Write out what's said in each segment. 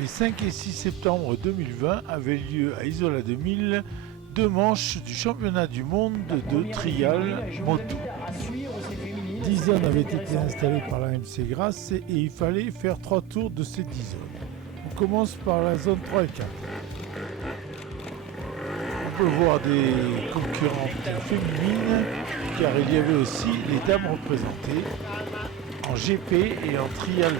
Les 5 et 6 septembre 2020 avaient lieu à Isola 2000 deux manches du championnat du monde de trial moto. 10 zones avaient été installées par la MC Grasse et il fallait faire 3 tours de ces 10 zones. On commence par la zone 3 et 4. On peut voir des concurrentes féminines car il y avait aussi les dames représentées en GP et en trial D.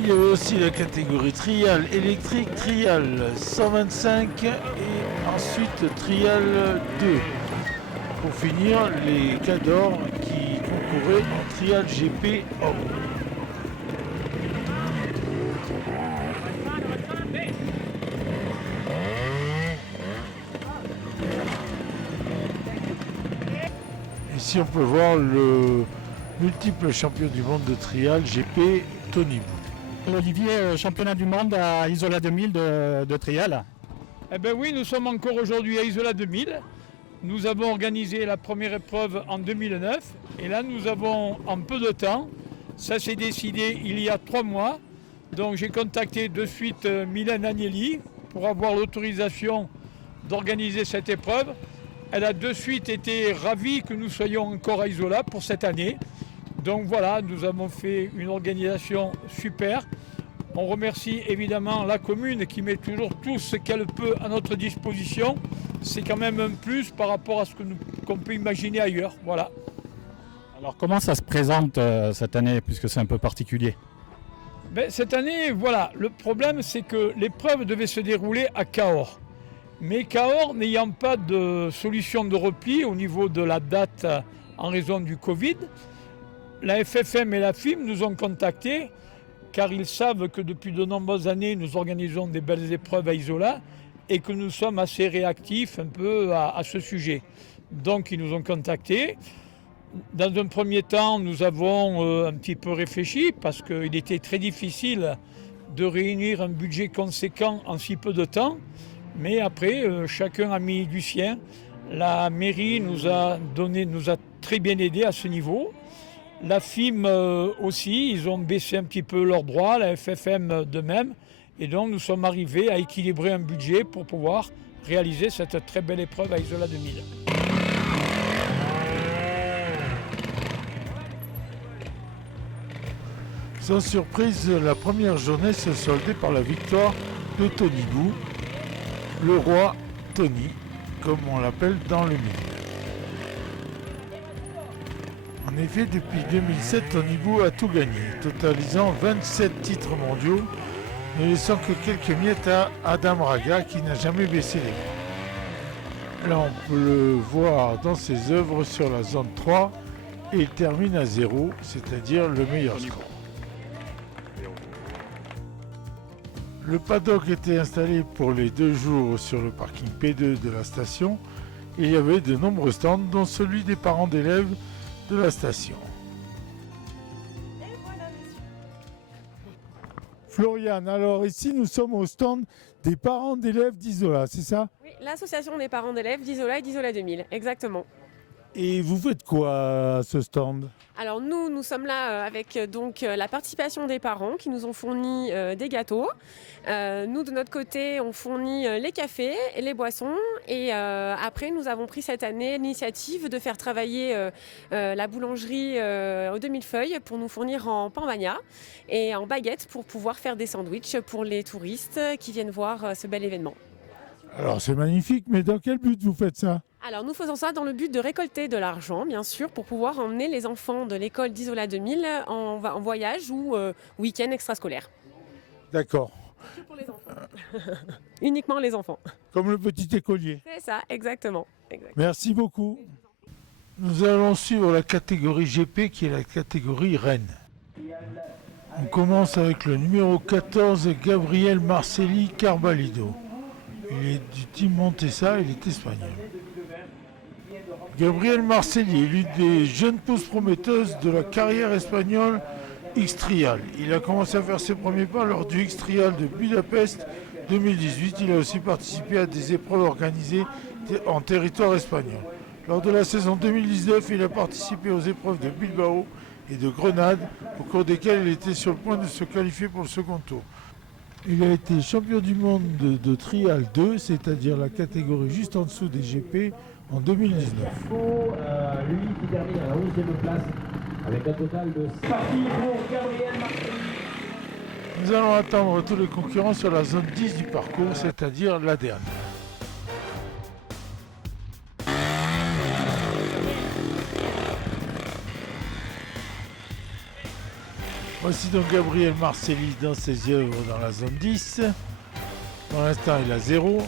Il y avait aussi la catégorie trial électrique, trial 125 et ensuite trial 2. Pour finir, les cadors qui concouraient en trial GP homme. Ici on peut voir le multiple champion du monde de trial GP Tony Bou. Olivier, championnat du monde à Isola 2000 de trial. Eh bien oui, nous sommes encore aujourd'hui à Isola 2000. Nous avons organisé la première épreuve en 2009 et là nous avons en peu de temps, ça s'est décidé il y a 3 mois, donc j'ai contacté de suite Mylène Agnelli pour avoir l'autorisation d'organiser cette épreuve. Elle a de suite été ravie que nous soyons encore à Isola pour cette année. Donc voilà, nous avons fait une organisation super. On remercie évidemment la commune qui met toujours tout ce qu'elle peut à notre disposition. C'est quand même un plus par rapport à ce qu'on peut imaginer ailleurs. Voilà. Alors comment ça se présente cette année, puisque c'est un peu particulier? Cette année, voilà, le problème c'est que l'épreuve devait se dérouler à Cahors. Mais Cahors n'ayant pas de solution de repli au niveau de la date en raison du Covid, la FFM et la FIM nous ont contactés car ils savent que depuis de nombreuses années, nous organisons des belles épreuves à Isola et que nous sommes assez réactifs un peu à ce sujet. Donc ils nous ont contactés. Dans un premier temps, nous avons un petit peu réfléchi parce qu'il était très difficile de réunir un budget conséquent en si peu de temps. Mais après, chacun a mis du sien. La mairie nous a très bien aidés à ce niveau. La FIM aussi, ils ont baissé un petit peu leurs droits, la FFM de même. Et donc nous sommes arrivés à équilibrer un budget pour pouvoir réaliser cette très belle épreuve à Isola 2000. Sans surprise, la première journée se soldait par la victoire de Tony Bou, le roi Tony, comme on l'appelle dans le milieu. En effet, depuis 2007, Tony Bou a tout gagné, totalisant 27 titres mondiaux, ne laissant que quelques miettes à Adam Raga qui n'a jamais baissé les bras. Là, on peut le voir dans ses œuvres sur la zone 3 et il termine à 0, c'est-à-dire le meilleur score. Le paddock était installé pour les 2 jours sur le parking P2 de la station et il y avait de nombreux stands, dont celui des parents d'élèves de la station. Floriane, alors ici nous sommes au stand des parents d'élèves d'Isola, c'est ça? Oui, l'association des parents d'élèves d'Isola et d'Isola 2000, exactement. Et vous faites quoi à ce stand? Alors nous sommes là avec donc la participation des parents qui nous ont fourni des gâteaux. Nous de notre côté on fournit les cafés et les boissons et après nous avons pris cette année l'initiative de faire travailler la boulangerie aux 2000 feuilles pour nous fournir en pain bagna et en baguettes pour pouvoir faire des sandwichs pour les touristes qui viennent voir ce bel événement. Alors c'est magnifique, mais dans quel but vous faites ça? Alors nous faisons ça dans le but de récolter de l'argent, bien sûr, pour pouvoir emmener les enfants de l'école d'Isola 2000 en voyage ou week-end extrascolaire. D'accord. Que pour les enfants. Uniquement les enfants. Comme le petit écolier. C'est ça, exactement. Merci beaucoup. Nous allons suivre la catégorie GP qui est la catégorie Rennes. On commence avec le numéro 14, Gabriel Marcelli Carbalido. Il est du team Montesa, il est espagnol. Gabriel Marcelli est l'une des jeunes pousses prometteuses de la carrière espagnole X-Trial. Il a commencé à faire ses premiers pas lors du X-Trial de Budapest 2018. Il a aussi participé à des épreuves organisées en territoire espagnol. Lors de la saison 2019, il a participé aux épreuves de Bilbao et de Grenade, au cours desquelles il était sur le point de se qualifier pour le second tour. Il a été champion du monde de Trial 2, c'est-à-dire la catégorie juste en dessous des GP, en 2019. Lui qui termine à la 11e place avec un total de 6 parties pour Gabriel Marcelli. Nous allons attendre tous les concurrents sur la zone 10 du parcours, c'est-à-dire la dernière. Voici donc Gabriel Marcelli dans ses œuvres dans la zone 10. Pour l'instant, il a 0.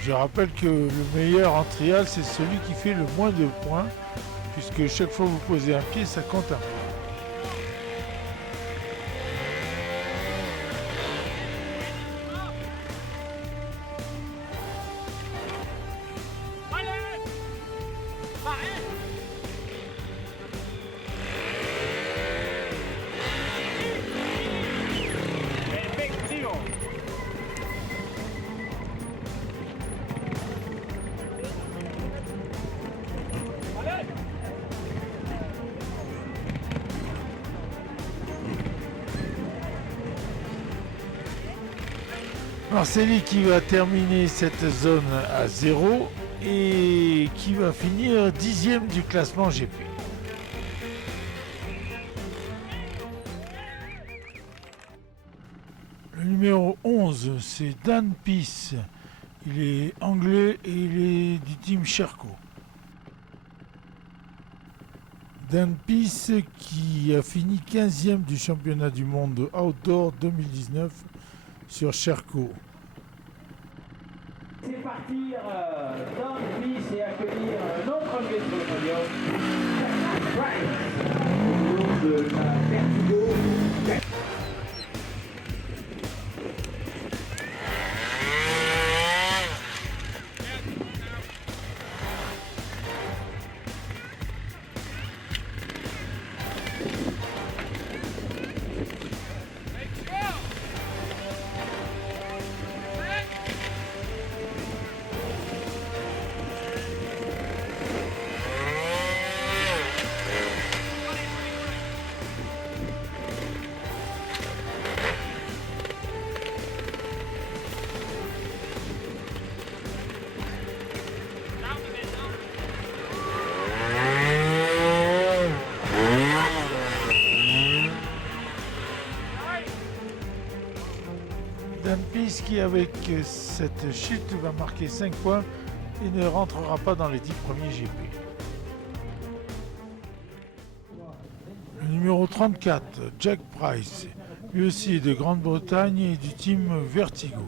Je rappelle que le meilleur en trial, c'est celui qui fait le moins de points, puisque chaque fois que vous posez un pied, ça compte un point. Marcelli qui va terminer cette zone à 0 et qui va finir 10e du classement GP. Le numéro 11, c'est Dan Peace. Il est anglais et il est du team Sherco. Dan Peace qui a fini 15e du championnat du monde Outdoor 2019 sur Sherco. C'est partir dans le piste et accueillir notre premier sur le podium, Jack Price, au nom de la Vertigo. Dan Peace qui avec cette chute va marquer 5 points et ne rentrera pas dans les 10 premiers GP. Le numéro 34, Jack Price, lui aussi est de Grande-Bretagne et du team Vertigo.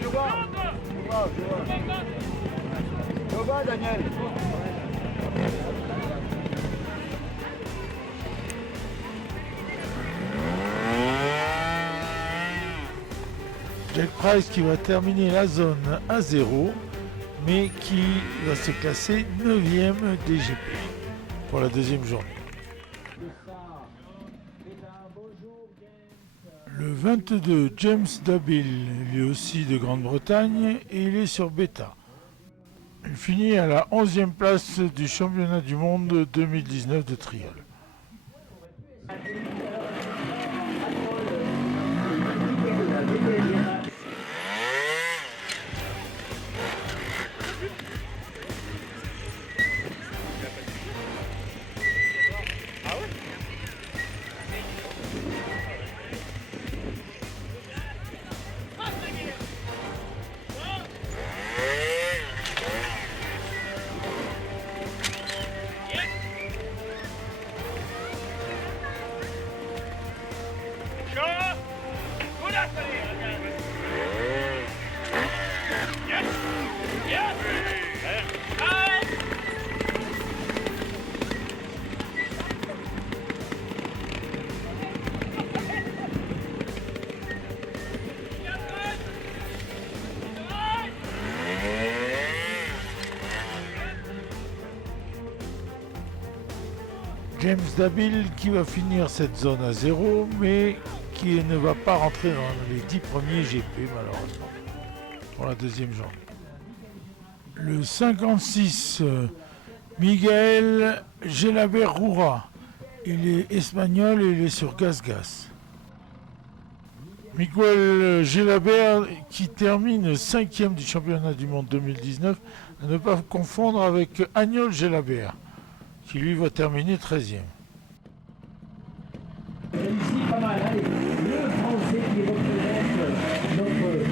Je vois, Daniel. Jack Price qui va terminer la zone à 0, mais qui va se classer 9e des GP pour la deuxième journée. Le 22, James Dabil, lui aussi de Grande-Bretagne, et il est sur Beta. Il finit à la 11e place du championnat du monde 2019 de trial. James Dabil qui va finir cette zone à 0, mais qui ne va pas rentrer dans les 10 premiers GP malheureusement pour la deuxième journée. Le 56, Miguel Gelabert-Roura, il est espagnol et il est sur Gas-Gas. Miguel Gelabert qui termine 5e du championnat du monde 2019, à ne pas confondre avec Agnol Gelabert, qui lui va terminer 13e. Réussi pas mal, allez, le Français qui représente notre...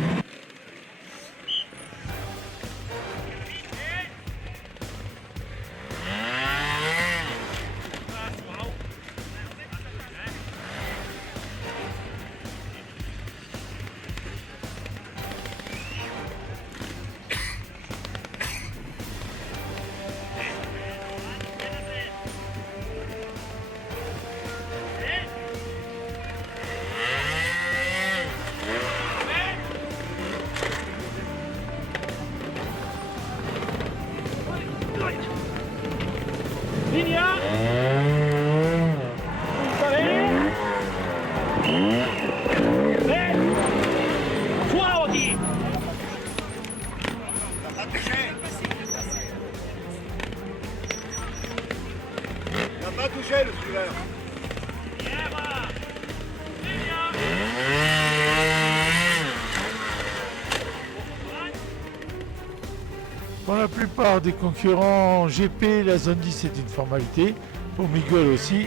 Pour la plupart des concurrents GP, la zone 10 est une formalité. Pour Miguel aussi,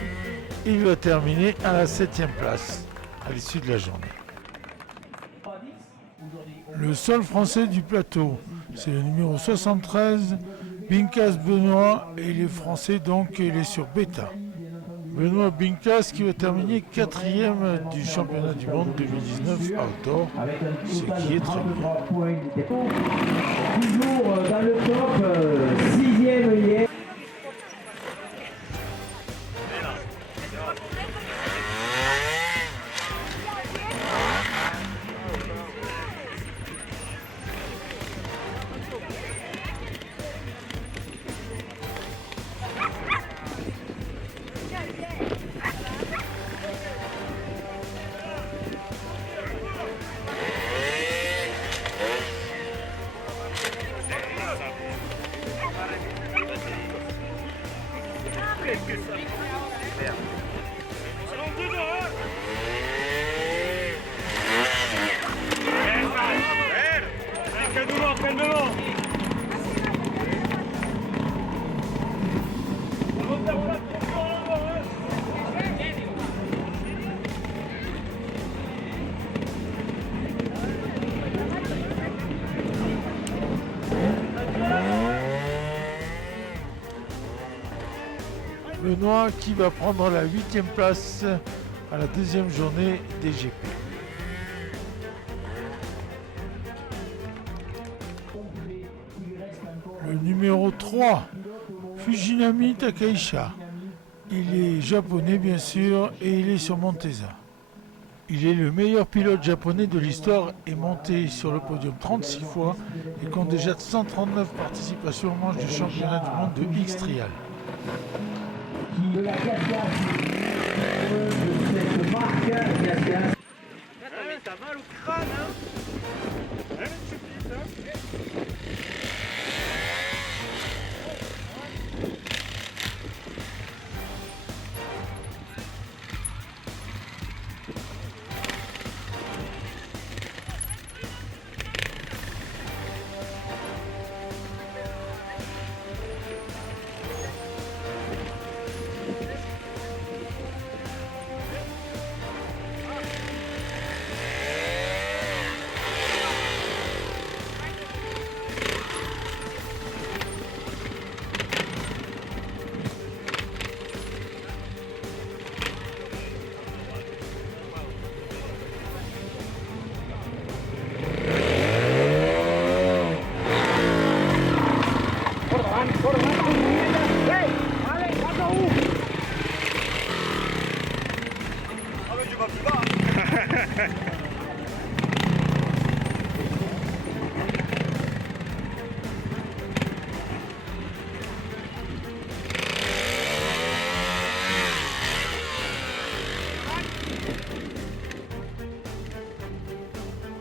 il va terminer à la 7e place à l'issue de la journée. Le seul français du plateau, c'est le numéro 73, Bincas Benoît, et il est français donc il est sur Beta. Benoît Bincas qui va terminer 4e du championnat du monde 2019 outdoor, ce qui est très bien. Toujours dans le top, 6e hier. Benoît qui va prendre la 8e place à la deuxième journée des GP. Le numéro 3, Fujinami Takaisha. Il est japonais bien sûr et il est sur Montesa. Il est le meilleur pilote japonais de l'histoire et monté sur le podium 36 fois et compte déjà 139 participations aux manches du championnat du monde de X-Trial. De la Gas-Gas, de cette marque Gas-Gas. T'as mal au crâne, hein? Ouais, tu piques, hein?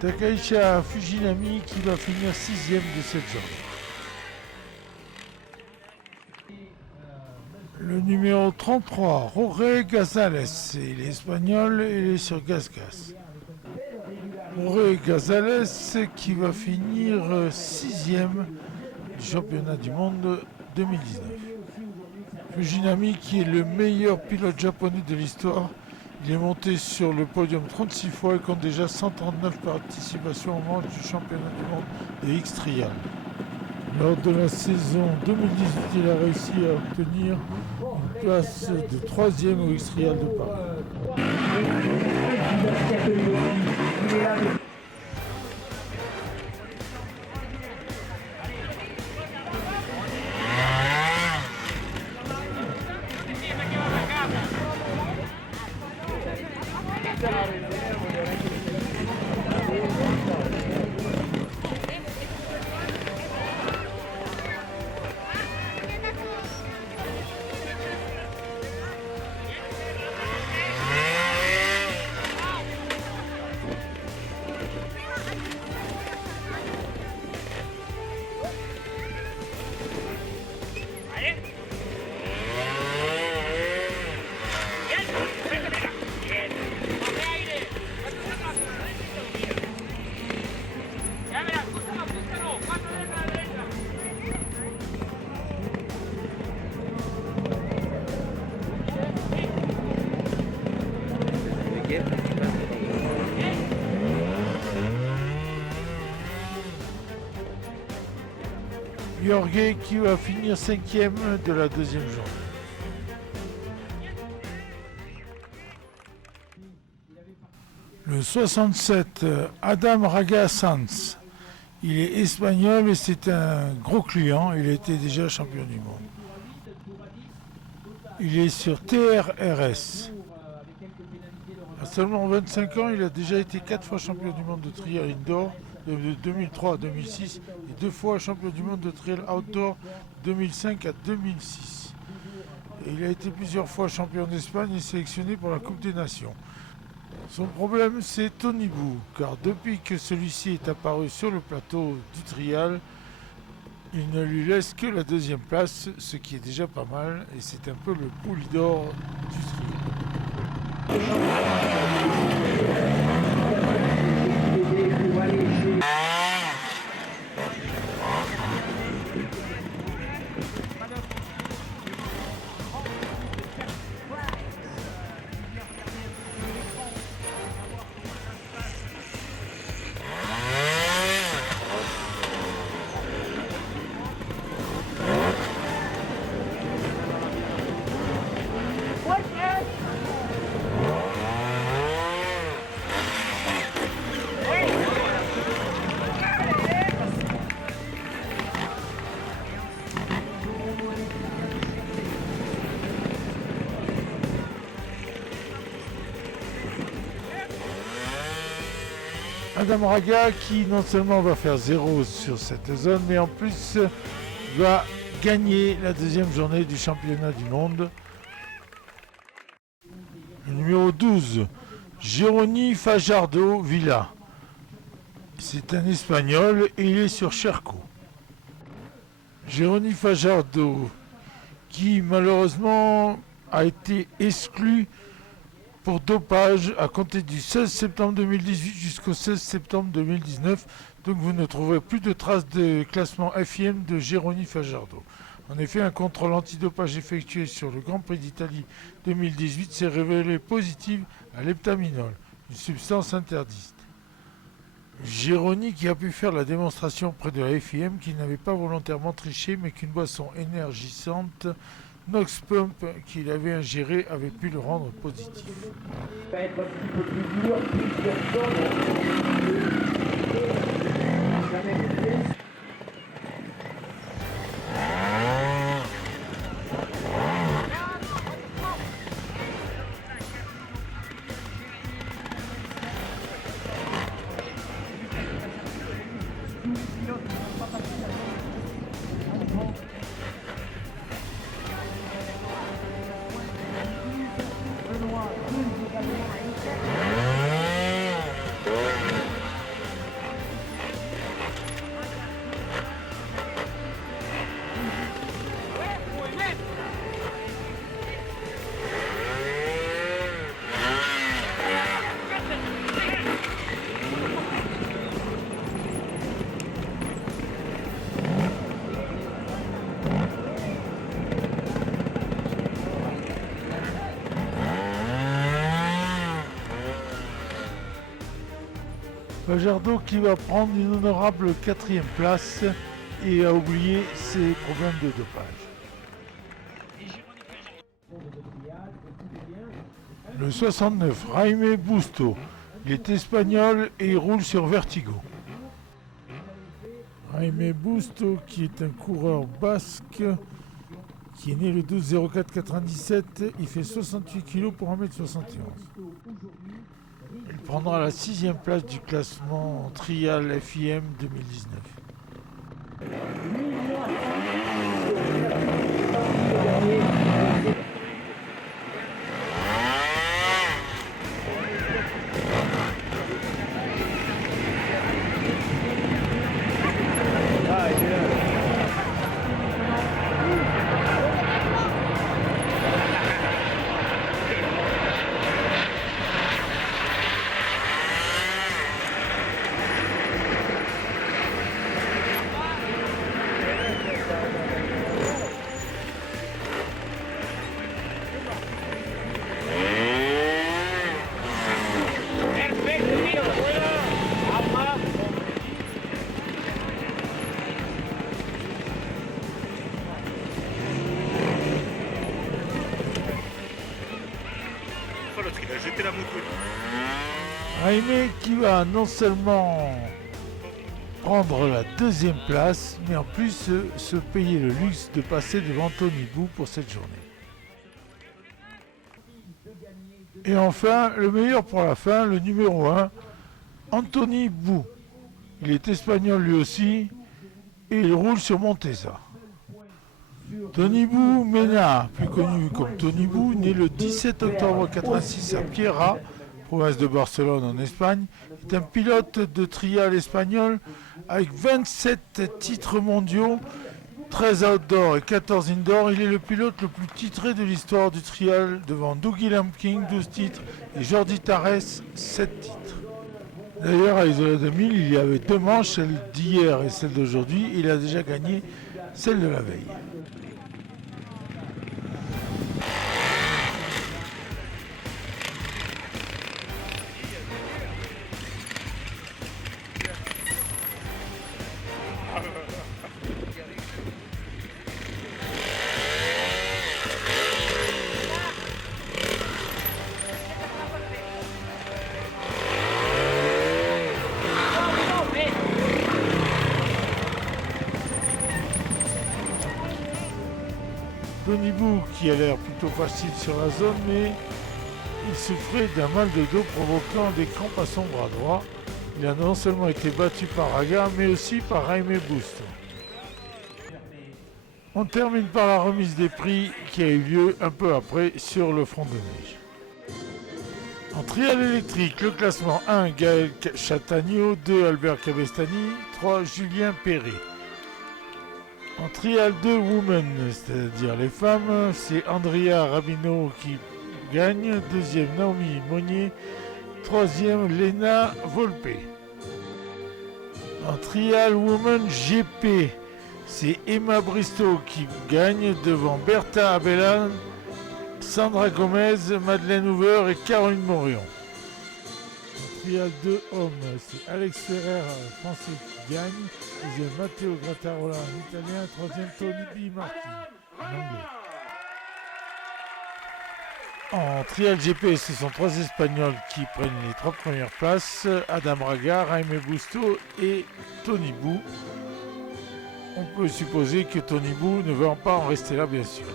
Takaicha Fujinami qui va finir 6e de cette zone. Le numéro 33, Jorge Gazales, il est espagnol et il est sur Gas-Gas. Jorge Gazales qui va finir 6e du championnat du monde 2019. Fujinami qui est le meilleur pilote japonais de l'histoire. Il est monté sur le podium 36 fois et compte déjà 139 participations au manche du championnat du monde de X-Trial. Lors de la saison 2018, il a réussi à obtenir une place de 3e au X-Trial de Paris. Jorge qui va finir 5e de la deuxième journée. Le 67, Adam Raga Sanz. Il est espagnol et c'est un gros client. Il était déjà champion du monde. Il est sur TRRS. À seulement 25 ans, il a déjà été 4 fois champion du monde de trial indoor de 2003 à 2006 et 2 fois champion du monde de trail outdoor 2005 à 2006. Et il a été plusieurs fois champion d'Espagne et sélectionné pour la Coupe des Nations. Son problème, c'est Tony Bou, car depuis que celui-ci est apparu sur le plateau du trial, il ne lui laisse que la deuxième place, ce qui est déjà pas mal, et c'est un peu le poule d'or du trial. Adam Raga qui non seulement va faire 0 sur cette zone, mais en plus va gagner la deuxième journée du championnat du monde. Le numéro 12, Gironi Fajardo Villa. C'est un Espagnol et il est sur Cherco. Gironi Fajardo qui malheureusement a été exclu pour dopage à compter du 16 septembre 2018 jusqu'au 16 septembre 2019. Donc vous ne trouverez plus de traces de classement FIM de Gironi Fajardo. En effet, un contrôle antidopage effectué sur le Grand Prix d'Italie 2018 s'est révélé positif à l'heptaminol, une substance interdite. Gironi qui a pu faire la démonstration près de la FIM qu'il n'avait pas volontairement triché mais qu'une boisson énergisante Nox Pump qu'il avait ingéré avait pu le rendre positif. Ça va être un petit peu plus dur, plus personne. Fajardo qui va prendre une honorable 4e place et a oublié ses problèmes de dopage. Le 69, Jaime Busto. Il est espagnol et il roule sur Vertigo. Jaime Busto qui est un coureur basque qui est né le 12-04-97. Il fait 68 kg pour 1m71. Il prendra la 6e place du classement Trial FIM 2019. Jeter la moto. Jaime qui va non seulement prendre la 2e place, mais en plus se payer le luxe de passer devant Tony Bou pour cette journée. Et enfin, le meilleur pour la fin, le numéro 1, Anthony Bou. Il est espagnol lui aussi et il roule sur Montesa. Tony Bou Mena, plus connu comme Tony Bou, né le 17 octobre 1986 à Piera, province de Barcelone en Espagne, est un pilote de trial espagnol avec 27 titres mondiaux, 13 outdoor et 14 indoor. Il est le pilote le plus titré de l'histoire du trial devant Dougie Lamking, 12 titres, et Jordi Tarrés, 7 titres. D'ailleurs, à l'Isola 2000, il y avait 2 manches, celle d'hier et celle d'aujourd'hui. Il a déjà gagné celle de la veille. Tony Bou qui a l'air plutôt facile sur la zone, mais il souffrait d'un mal de dos provoquant des crampes à son bras droit. Il a non seulement été battu par Aga, mais aussi par Jaime Busto. On termine par la remise des prix qui a eu lieu un peu après sur le front de neige. En trial électrique, le classement 1, Gaël Chatagno, 2, Albert Cabestany, 3, Julien Perret. En trial 2 women, c'est-à-dire les femmes, c'est Andrea Rabino qui gagne, 2e Naomi Monnier, 3e Lena Volpe. En trial women GP, c'est Emma Bristow qui gagne devant Bertha Abellan, Sandra Gomez, Madeleine Hoover et Caroline Morion. En trial 2 hommes, c'est Alex Ferrer, français qui gagne, 2e Matteo Grattarola en italien, 3e Tony B. Martin en anglais. En trial GP, ce sont 3 Espagnols qui prennent les 3 premières places, Adam Raga, Jaime Busto et Tony Bou. On peut supposer que Tony Bou ne va pas en rester là, bien sûr.